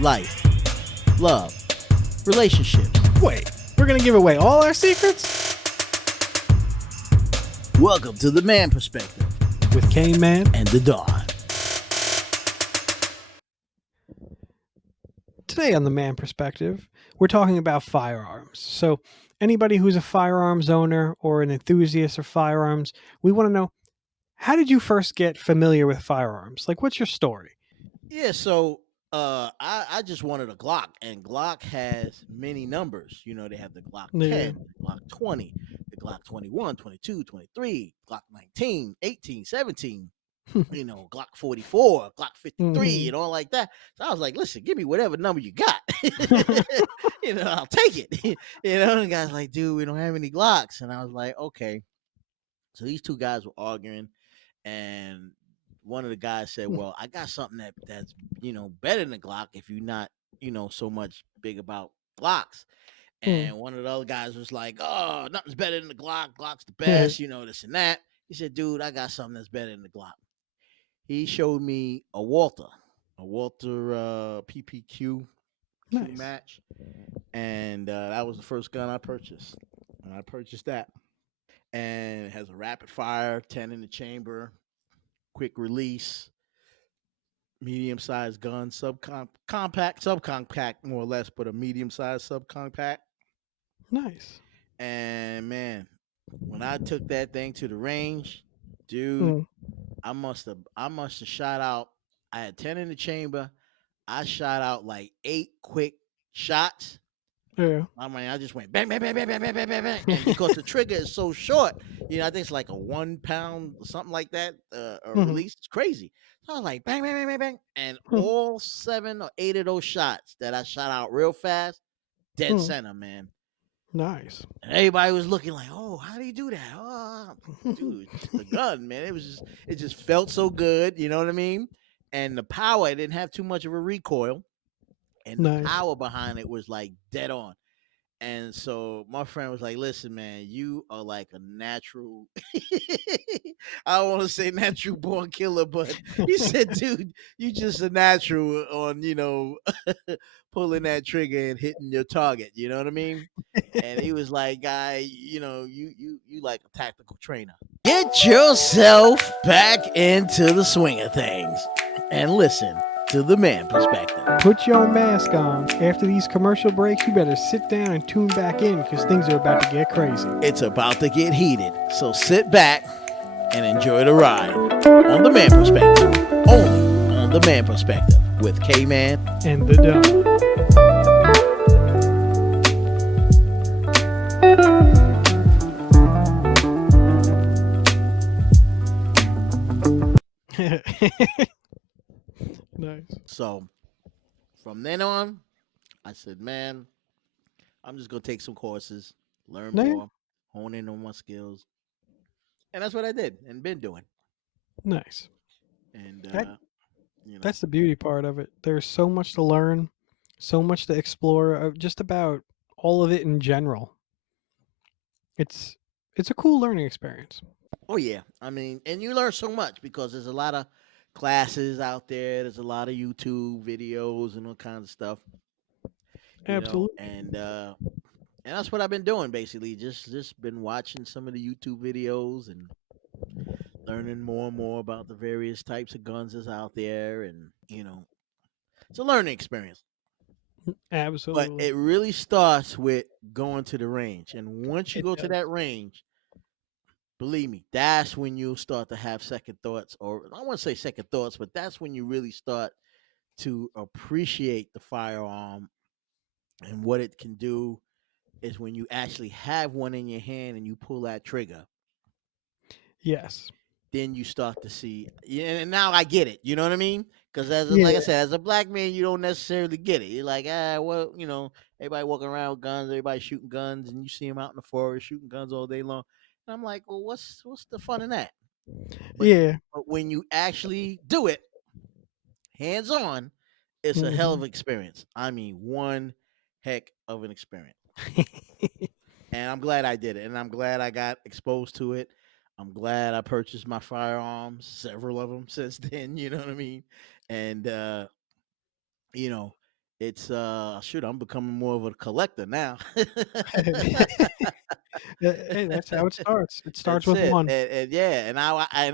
life, love, relationships. Wait, we're gonna give away all our secrets? Welcome to the Man Perspective With Kane Man. and the Dawn. Today on the Man Perspective, we're talking about firearms. So, anybody who's a firearms owner or an enthusiast of firearms, we want to know, how did you first get familiar with firearms? Like, what's your story? Yeah, so I just wanted a Glock, and Glock has many numbers. You know, they have the Glock Yeah. 10, the Glock 20, the Glock 21, 22, 23, Glock 19, 18, 17, you know, Glock 44, Glock 53, and all like that. So I was like, listen, give me whatever number you got. You know, I'll take it. You know, and the guy's like, dude, we don't have any Glocks. And I was like, okay. So these two guys were arguing, and one of the guys said, well, I got something that's better than Glock if you're not, so much big about Glocks. And one of the other guys was like, oh, nothing's better than the Glock. Glock's the best, this and that. He said, dude, I got something that's better than the Glock. He showed me a Walther PPQ Nice. match, and that was the first gun I purchased. And I purchased that, and it has a rapid fire, 10 in the chamber, quick release, medium sized gun, subcompact more or less, but a medium sized subcompact. Nice. And man, when I took that thing to the range, dude, I must have shot out. I had 10 in the chamber. I shot out like 8 quick shots. Yeah. I mean, I just went bang, bang, bang, bang, bang, bang, bang, bang, bang. And because the trigger is so short, I think it's like a 1 pound or something like that. Release. It's crazy. So I was like bang, bang, bang, bang, bang, and all 7 or 8 of those shots that I shot out real fast, dead center, man. Nice. And everybody was looking like, oh, how do you do that? Oh, dude, the gun, man. It just felt so good. You know what I mean? And the power, it didn't have too much of a recoil, and the Nice. power behind it was like dead on. And so my friend was like, listen, man, you are like a natural. I don't want to say natural born killer, but he said, dude, you just a natural on, pulling that trigger and hitting your target. You know what I mean? And he was like, guy, you like a tactical trainer. Get yourself back into the swing of things and listen to the Man Perspective. Put your mask on. After these commercial breaks, you better sit down and tune back in because things are about to get crazy. It's about to get heated. So sit back and enjoy the ride on the Man Perspective. Only on the Man Perspective with K-Man and the Dumb. Nice. So from then on, I said, man, I'm just going to take some courses, learn more, hone in on my skills. And that's what I did and been doing. Nice. And, that's the beauty part of it. There's so much to learn, so much to explore, just about all of it in general. It's a cool learning experience. Oh, yeah. I mean, and you learn so much because there's a lot of classes out there. There's a lot of YouTube videos and all kinds of stuff. Absolutely. And that's what I've been doing basically. Just been watching some of the YouTube videos and learning more and more about the various types of guns that's out there, and it's a learning experience. Absolutely. But it really starts with going to the range, and once you go to that range, believe me, that's when you'll start to have second thoughts, or I don't want to say second thoughts, but that's when you really start to appreciate the firearm and what it can do. Is when you actually have one in your hand and you pull that trigger. Yes. Then you start to see, and now I get it. You know what I mean? Because like I said, as a black man, you don't necessarily get it. You're like, well, everybody walking around with guns, everybody shooting guns, and you see them out in the forest shooting guns all day long. And I'm like, well, what's the fun in that? But when you actually do it, hands on, it's a hell of an experience. I mean, one heck of an experience. And I'm glad I did it, and I'm glad I got exposed to it. I'm glad I purchased my firearms, several of them since then. You know what I mean? And it's shoot, I'm becoming more of a collector now. Hey, that's how it starts. It starts That's with it. one. And yeah, and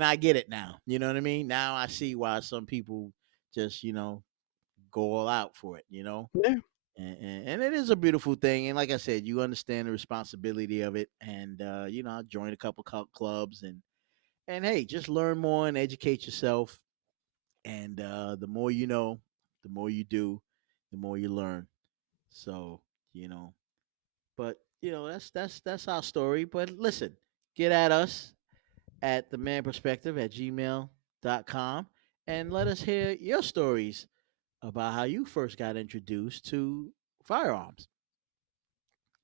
I get it now. You know what I mean? Now I see why some people just, go all out for it, Yeah. And it is a beautiful thing. And like I said, you understand the responsibility of it. And I joined a couple clubs and hey, just learn more and educate yourself. And the more you know, the more you do, the more you learn. So, you know, but that's our story. But listen, get at us at the man perspective at gmail.com and let us hear your stories about how you first got introduced to firearms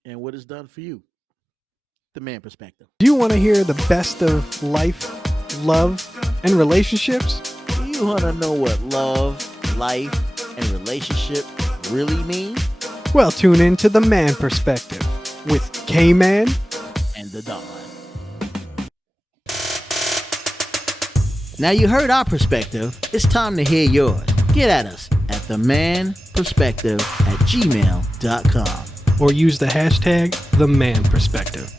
and what it's done for you. The man perspective. Do you want to hear the best of life, love, and relationships? Do you want to know what love, life, and relationship really mean? Well, tune in to The Man Perspective with K-Man and the Don. Now you heard our perspective. It's time to hear yours. Get at us at themanperspective@gmail.com. or use the hashtag #TheManPerspective.